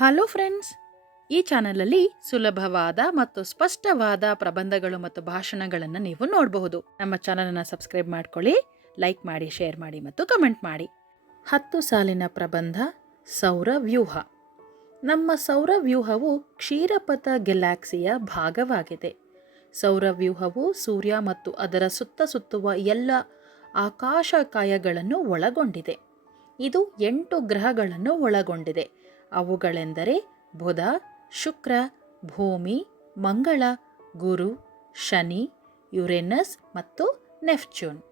Hello friends ಈ ಚಾನಲಲ್ಲಿ ಸುಲಭವಾದ ಮತ್ತು ಸ್ಪಷ್ಟವಾದ ಪ್ರಬಂಧಗಳು ಮತ್ತು ಭಾಷಣಗಳನ್ನು ನೀವು ನೋಡಬಹುದು. ನಮ್ಮ ಚಾನಲನ್ನು ಸಬ್ಸ್ಕ್ರೈಬ್ ಮಾಡ್ಕೊಳ್ಳಿ, ಲೈಕ್ ಮಾಡಿ, ಶೇರ್ ಮಾಡಿ ಮತ್ತು ಕಮೆಂಟ್ ಮಾಡಿ. ಹತ್ತು ಸಾಲಿನ ಪ್ರಬಂಧ ಸೌರವ್ಯೂಹ ನಮ್ಮ ಸೌರವ್ಯೂಹವು ಕ್ಷೀರಪಥ ಗೆಲ್ಯಾಕ್ಸಿಯ ಭಾಗವಾಗಿದೆ. ಸೌರವ್ಯೂಹವು ಸೂರ್ಯ ಮತ್ತು ಅದರ ಸುತ್ತ ಸುತ್ತುವ ಎಲ್ಲ ಆಕಾಶಕಾಯಗಳನ್ನು ಒಳಗೊಂಡಿದೆ. ಇದು ಎಂಟು ಗ್ರಹಗಳನ್ನು ಒಳಗೊಂಡಿದೆ. ಅವುಗಳೆಂದರೆ ಬುಧ, ಶುಕ್ರ, ಭೂಮಿ, ಮಂಗಳ, ಗುರು, ಶನಿ, ಯುರೇನಸ್ ಮತ್ತು ನೆಫ್ಚೂನ್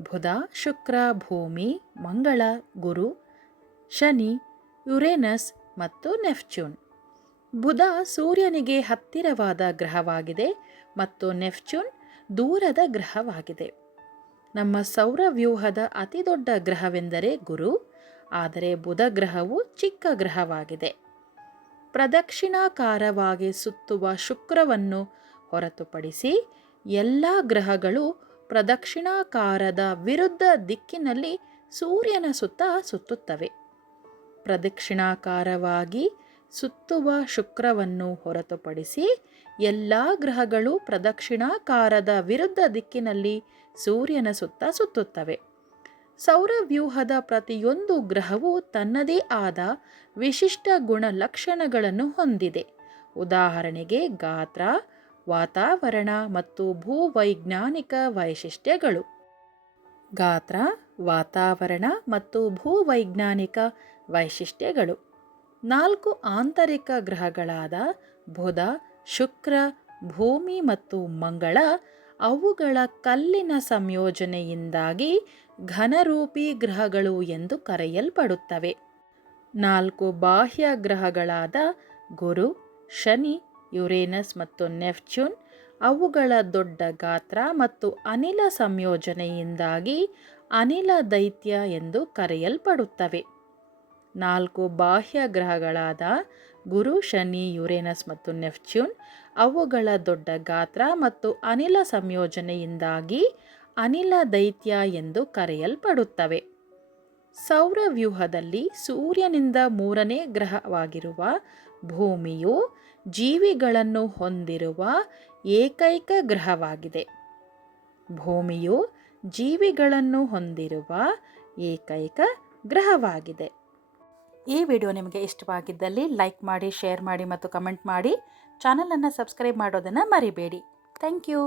ಬುಧ, ಶುಕ್ರ, ಭೂಮಿ, ಮಂಗಳ, ಗುರು, ಶನಿ, ಯುರೇನಸ್ ಮತ್ತು ನೆಫ್ಚೂನ್ ಬುಧ ಸೂರ್ಯನಿಗೆ ಹತ್ತಿರವಾದ ಗ್ರಹವಾಗಿದೆ ಮತ್ತು ನೆಫ್ಚೂನ್ ದೂರದ ಗ್ರಹವಾಗಿದೆ. ನಮ್ಮ ಸೌರವ್ಯೂಹದ ಅತಿದೊಡ್ಡ ಗ್ರಹವೆಂದರೆ ಗುರು ಆದರೆ ಬುಧ ಗ್ರಹವು ಚಿಕ್ಕ ಗ್ರಹವಾಗಿದೆ. ಪ್ರದಕ್ಷಿಣಾಕಾರವಾಗಿ ಸುತ್ತುವ ಶುಕ್ರವನ್ನು ಹೊರತುಪಡಿಸಿ ಎಲ್ಲ ಗ್ರಹಗಳು ಪ್ರದಕ್ಷಿಣಾಕಾರದ ವಿರುದ್ಧ ದಿಕ್ಕಿನಲ್ಲಿ ಸೂರ್ಯನ ಸುತ್ತ ಸುತ್ತುತ್ತವೆ. ಪ್ರದಕ್ಷಿಣಾಕಾರವಾಗಿ ಸುತ್ತುವ ಶುಕ್ರವನ್ನು ಹೊರತುಪಡಿಸಿ ಎಲ್ಲ ಗ್ರಹಗಳು ಪ್ರದಕ್ಷಿಣಾಕಾರದ ವಿರುದ್ಧ ದಿಕ್ಕಿನಲ್ಲಿ ಸೂರ್ಯನ ಸುತ್ತ ಸುತ್ತುತ್ತವೆ. ಸೌರವ್ಯೂಹದ ಪ್ರತಿಯೊಂದು ಗ್ರಹವು ತನ್ನದೇ ಆದ ವಿಶಿಷ್ಟ ಗುಣಲಕ್ಷಣಗಳನ್ನು ಹೊಂದಿದೆ. ಉದಾಹರಣೆಗೆ ಗಾತ್ರ, ವಾತಾವರಣ ಮತ್ತು ಭೂವೈಜ್ಞಾನಿಕ ವೈಶಿಷ್ಟ್ಯಗಳು. ಗಾತ್ರ, ವಾತಾವರಣ ಮತ್ತು ಭೂವೈಜ್ಞಾನಿಕ ವೈಶಿಷ್ಟ್ಯಗಳು. ನಾಲ್ಕು ಆಂತರಿಕ ಗ್ರಹಗಳಾದ ಬುಧ, ಶುಕ್ರ, ಭೂಮಿ ಮತ್ತು ಮಂಗಳ ಅವುಗಳ ಕಲ್ಲಿನ ಸಂಯೋಜನೆಯಿಂದಾಗಿ ಘನರೂಪಿ ಗ್ರಹಗಳು ಎಂದು ಕರೆಯಲ್ಪಡುತ್ತವೆ. ನಾಲ್ಕು ಬಾಹ್ಯ ಗ್ರಹಗಳಾದ ಗುರು, ಶನಿ, ಯುರೇನಸ್ ಮತ್ತು ನೆಫ್ಚ್ಯೂನ್ ಅವುಗಳ ದೊಡ್ಡ ಗಾತ್ರ ಮತ್ತು ಅನಿಲ ಸಂಯೋಜನೆಯಿಂದಾಗಿ ಅನಿಲ ದೈತ್ಯ ಎಂದು ಕರೆಯಲ್ಪಡುತ್ತವೆ. ನಾಲ್ಕು ಬಾಹ್ಯ ಗ್ರಹಗಳಾದ ಗುರು, ಶನಿ, ಯುರೇನಸ್ ಮತ್ತು ನೆಫ್ಚ್ಯೂನ್ ಅವುಗಳ ದೊಡ್ಡ ಗಾತ್ರ ಮತ್ತು ಅನಿಲ ಸಂಯೋಜನೆಯಿಂದಾಗಿ ಅನಿಲ ದೈತ್ಯ ಎಂದು ಕರೆಯಲ್ಪಡುತ್ತವೆ. ಸೌರವ್ಯೂಹದಲ್ಲಿ ಸೂರ್ಯನಿಂದ ಮೂರನೇ ಗ್ರಹವಾಗಿರುವ ಭೂಮಿಯು ಜೀವಿಗಳನ್ನು ಹೊಂದಿರುವ ಏಕೈಕ ಗ್ರಹವಾಗಿದೆ. ಭೂಮಿಯು ಜೀವಿಗಳನ್ನು ಹೊಂದಿರುವ ಏಕೈಕ ಗ್ರಹವಾಗಿದೆ. ಈ ವಿಡಿಯೋ ನಿಮಗೆ ಇಷ್ಟವಾಗಿದ್ದಲ್ಲಿ ಲೈಕ್ ಮಾಡಿ, ಶೇರ್ ಮಾಡಿ ಮತ್ತು ಕಮೆಂಟ್ ಮಾಡಿ. ಚಾನಲನ್ನು ಸಬ್ಸ್ಕ್ರೈಬ್ ಮಾಡೋದನ್ನು ಮರಿಬೇಡಿ. Thank you.